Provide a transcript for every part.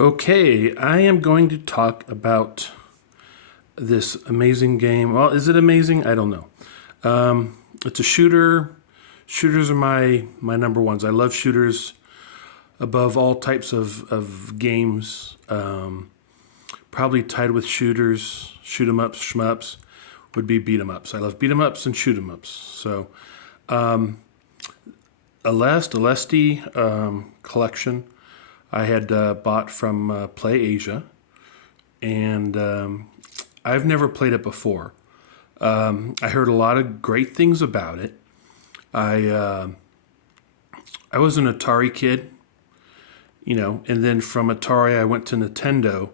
Okay, I am going to talk about this amazing game. Well, is it amazing? I don't know. It's a shooter. Shooters are my number ones. I love shooters above all types of games. Probably tied with shooters, shoot 'em ups, shmups, would be beat 'em ups. I love beat 'em ups and shoot 'em ups. So, ALESTE collection I had bought from Play Asia, and I've never played it before. I heard a lot of great things about it. I I was an Atari kid, and then from Atari I went to Nintendo,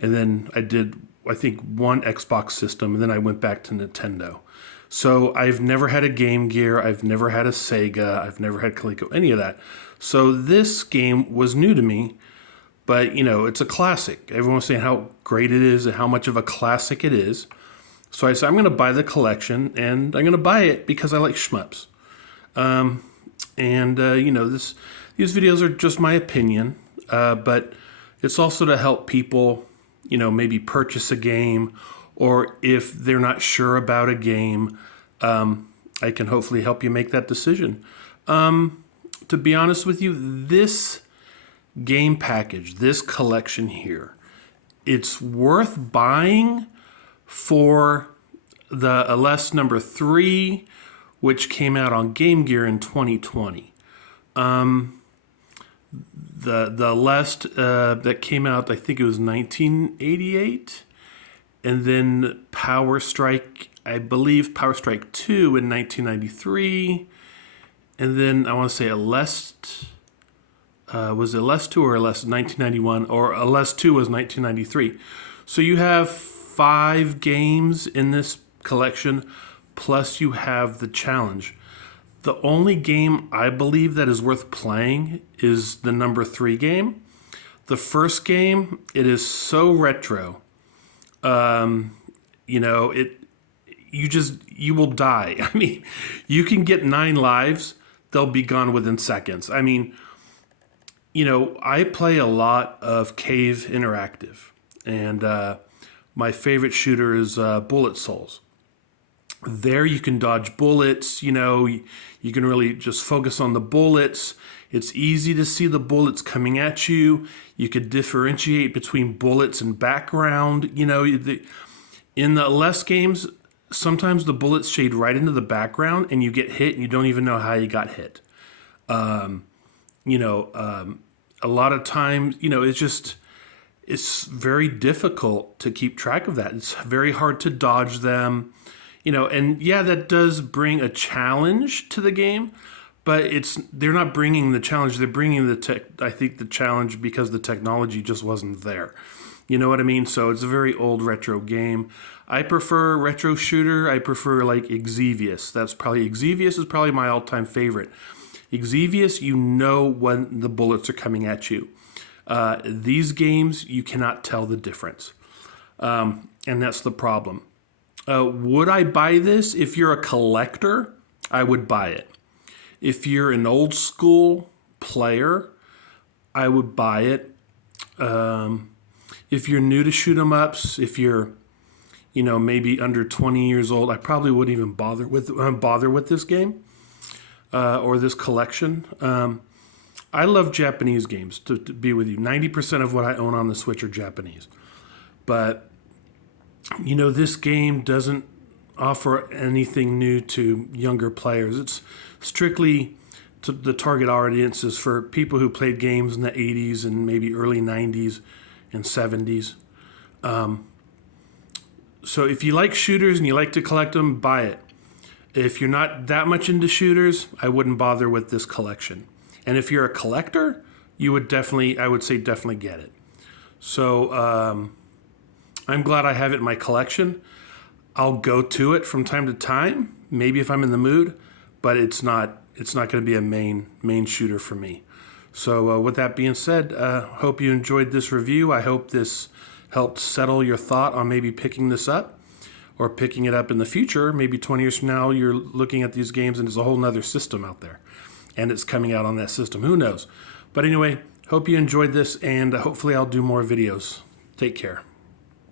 and then I did I think one Xbox system, and then I went back to Nintendo. So I've never had a Game Gear, I've never had a Sega, I've never had Coleco, any of that. So this game was new to me, but it's a classic. Everyone's saying how great it is and how much of a classic it is. So I said I'm going to buy the collection, and I'm going to buy it because I like shmups. These videos are just my opinion, but it's also to help people, maybe purchase a game, or if they're not sure about a game, I can hopefully help you make that decision. To be honest with you, this game package, this collection here, it's worth buying for the ALESTE number 3, which came out on Game Gear in 2020. The ALESTE that came out, I think it was 1988, and then Power Strike, I believe Power Strike 2 in 1993, and then I want to say ALESTE, was it ALESTE 2 or ALESTE 1991, or ALESTE 2 was 1993. So you have 5 games in this collection, plus you have the challenge. The only game I believe that is worth playing is the number 3 game. The first game, it is so retro. You will die. I mean, you can get 9 lives, they'll be gone within seconds. I mean, I play a lot of Cave Interactive, and my favorite shooter is Bullet Souls. There you can dodge bullets, you can really just focus on the bullets. It's easy to see the bullets coming at you. You could differentiate between bullets and background. In the ALESTE games, sometimes the bullets shade right into the background and you get hit and you don't even know how you got hit. A lot of times, it's very difficult to keep track of that. It's very hard to dodge them. And yeah, that does bring a challenge to the game, but they're not bringing the challenge. They're bringing I think the challenge because the technology just wasn't there. You know what I mean? So it's a very old retro game. I prefer retro shooter. I prefer like Exevious. Exevious is probably my all-time favorite. Exevious, when the bullets are coming at you. These games, you cannot tell the difference. And that's the problem. Would I buy this? If you're a collector, I would buy it. If you're an old school player, I would buy it. If you're new to shoot 'em ups, if you're, maybe under 20 years old, I probably wouldn't even bother with this game or this collection. I love Japanese games, to be with you. 90% of what I own on the Switch are Japanese. But this game doesn't offer anything new to younger players. It's strictly to the target audiences for people who played games in the 80s and maybe early 90s and 70s. So if you like shooters and you like to collect them, buy it. If you're not that much into shooters, I wouldn't bother with this collection. And if you're a collector, I would say definitely get it. So, I'm glad I have it in my collection. I'll go to it from time to time, maybe if I'm in the mood, but it's not going to be a main shooter for me. So with that being said, hope you enjoyed this review. I hope this helped settle your thought on maybe picking this up or picking it up in the future. Maybe 20 years from now, you're looking at these games and there's a whole nother system out there and it's coming out on that system. Who knows? But anyway, Hope you enjoyed this, and hopefully I'll do more videos. Take care.